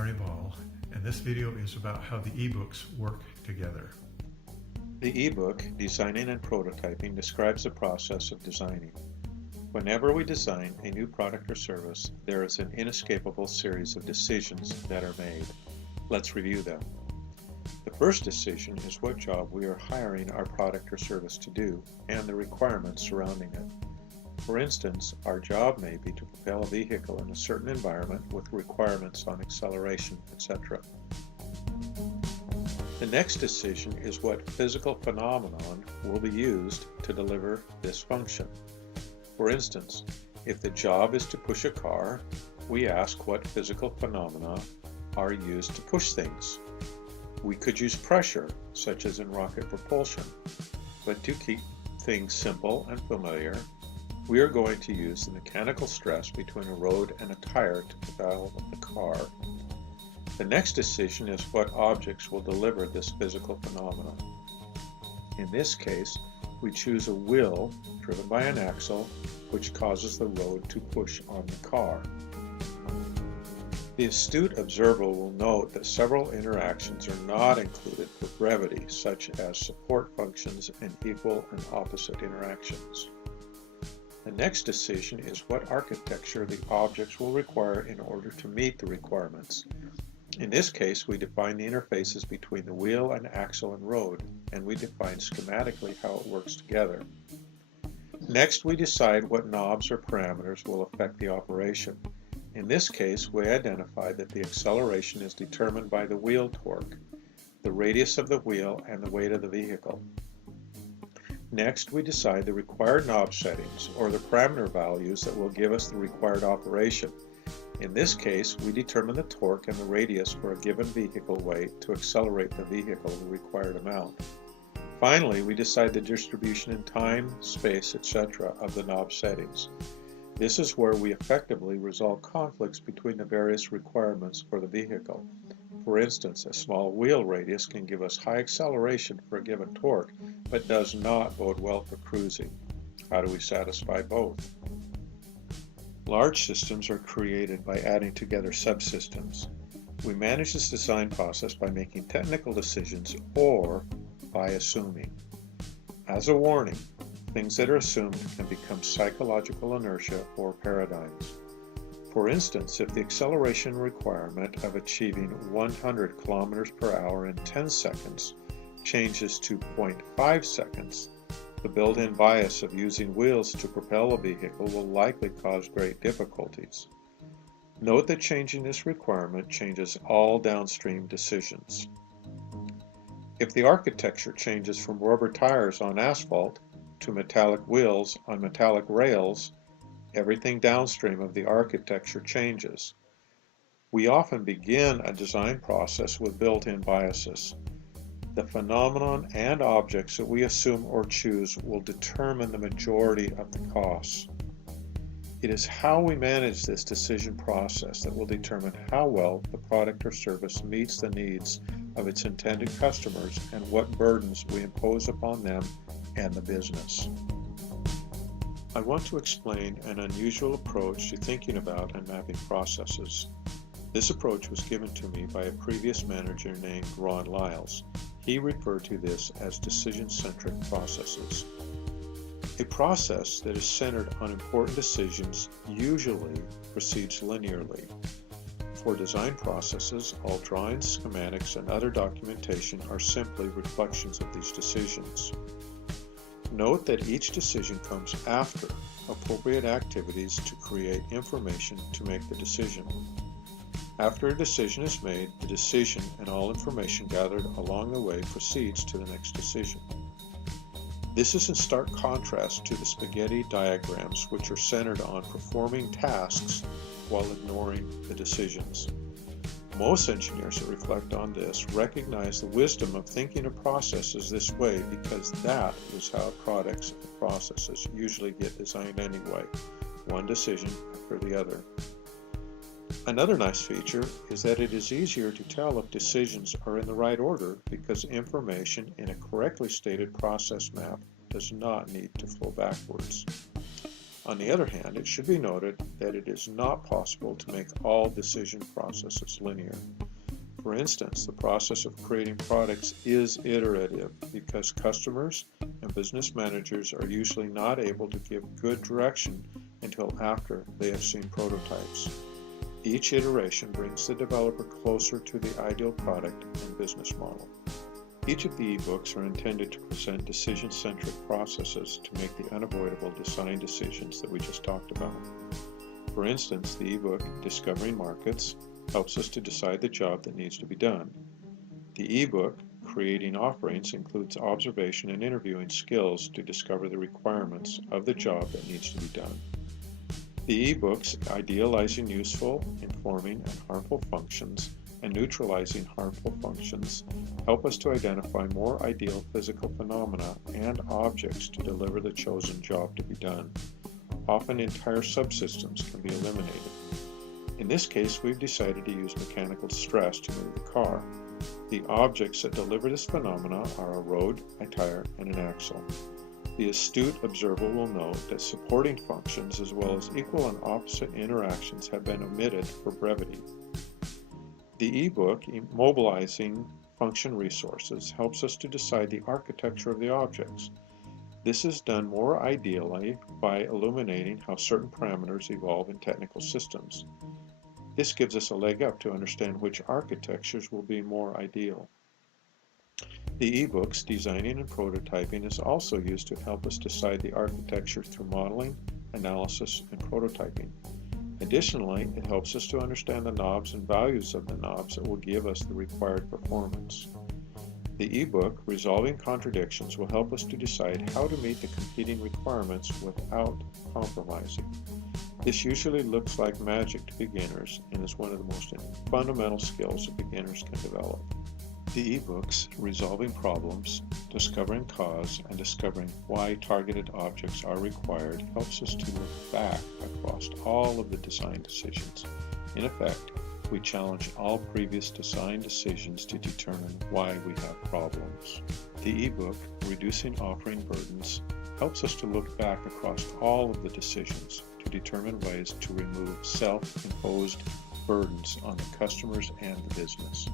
Larry Ball, and this video is about how the eBooks work together. The ebook, Designing and Prototyping, describes the process of designing. Whenever we design a new product or service, there is an inescapable series of decisions that are made. Let's review them. The first decision is what job we are hiring our product or service to do and the requirements surrounding it. For instance, our job may be to propel a vehicle in a certain environment with requirements on acceleration, etc. The next decision is what physical phenomenon will be used to deliver this function. For instance, if the job is to push a car, we ask what physical phenomena are used to push things. We could use pressure, such as in rocket propulsion, but to keep things simple and familiar, we are going to use the mechanical stress between a road and a tire to propel the car. The next decision is what objects will deliver this physical phenomenon. In this case, we choose a wheel driven by an axle, which causes the road to push on the car. The astute observer will note that several interactions are not included for brevity, such as support functions and equal and opposite interactions. The next decision is what architecture the objects will require in order to meet the requirements. In this case, we define the interfaces between the wheel and axle and road, and we define schematically how it works together. Next, we decide what knobs or parameters will affect the operation. In this case, we identify that the acceleration is determined by the wheel torque, the radius of the wheel, and the weight of the vehicle. Next, we decide the required knob settings, or the parameter values that will give us the required operation. In this case, we determine the torque and the radius for a given vehicle weight to accelerate the vehicle the required amount. Finally, we decide the distribution in time, space, etc. of the knob settings. This is where we effectively resolve conflicts between the various requirements for the vehicle. For instance, a small wheel radius can give us high acceleration for a given torque, but does not bode well for cruising. How do we satisfy both? Large systems are created by adding together subsystems. We manage this design process by making technical decisions or by assuming. As a warning, things that are assumed can become psychological inertia or paradigms. For instance, if the acceleration requirement of achieving 100 kilometers per hour in 10 seconds changes to 0.5 seconds, the built-in bias of using wheels to propel a vehicle will likely cause great difficulties. Note that changing this requirement changes all downstream decisions. If the architecture changes from rubber tires on asphalt to metallic wheels on metallic rails, everything downstream of the architecture changes. We often begin a design process with built-in biases. The phenomenon and objects that we assume or choose will determine the majority of the costs. It is how we manage this decision process that will determine how well the product or service meets the needs of its intended customers and what burdens we impose upon them and the business. I want to explain an unusual approach to thinking about and mapping processes. This approach was given to me by a previous manager named Ron Lyles. He referred to this as decision-centric processes. A process that is centered on important decisions usually proceeds linearly. For design processes, all drawings, schematics, and other documentation are simply reflections of these decisions. Note that each decision comes after appropriate activities to create information to make the decision. After a decision is made, the decision and all information gathered along the way proceeds to the next decision. This is in stark contrast to the spaghetti diagrams, which are centered on performing tasks while ignoring the decisions. Most engineers that reflect on this recognize the wisdom of thinking of processes this way because that is how products and processes usually get designed anyway, one decision after the other. Another nice feature is that it is easier to tell if decisions are in the right order because information in a correctly stated process map does not need to flow backwards. On the other hand, it should be noted that it is not possible to make all decision processes linear. For instance, the process of creating products is iterative because customers and business managers are usually not able to give good direction until after they have seen prototypes. Each iteration brings the developer closer to the ideal product and business model. Each of the ebooks are intended to present decision-centric processes to make the unavoidable design decisions that we just talked about. For instance, the ebook Discovering Markets helps us to decide the job that needs to be done. The ebook Creating Offerings includes observation and interviewing skills to discover the requirements of the job that needs to be done. The ebooks Idealizing Useful, Informing, and Harmful Functions and Neutralizing Harmful Functions help us to identify more ideal physical phenomena and objects to deliver the chosen job to be done. Often entire subsystems can be eliminated. In this case, we've decided to use mechanical stress to move the car. The objects that deliver this phenomena are a road, a tire, and an axle. The astute observer will note that supporting functions as well as equal and opposite interactions have been omitted for brevity. The ebook Mobilizing Function Resources helps us to decide the architecture of the objects. This is done more ideally by illuminating how certain parameters evolve in technical systems. This gives us a leg up to understand which architectures will be more ideal. The ebooks Designing and Prototyping is also used to help us decide the architecture through modeling, analysis, and prototyping. Additionally, it helps us to understand the knobs and values of the knobs that will give us the required performance. The ebook Resolving Contradictions will help us to decide how to meet the competing requirements without compromising. This usually looks like magic to beginners and is one of the most fundamental skills that beginners can develop. The ebooks Resolving Problems, Discovering Cause, and Discovering Why Targeted Objects Are Required helps us to look back across all of the design decisions. In effect, we challenge all previous design decisions to determine why we have problems. The ebook Reducing Offering Burdens helps us to look back across all of the decisions to determine ways to remove self-imposed burdens on the customers and the business.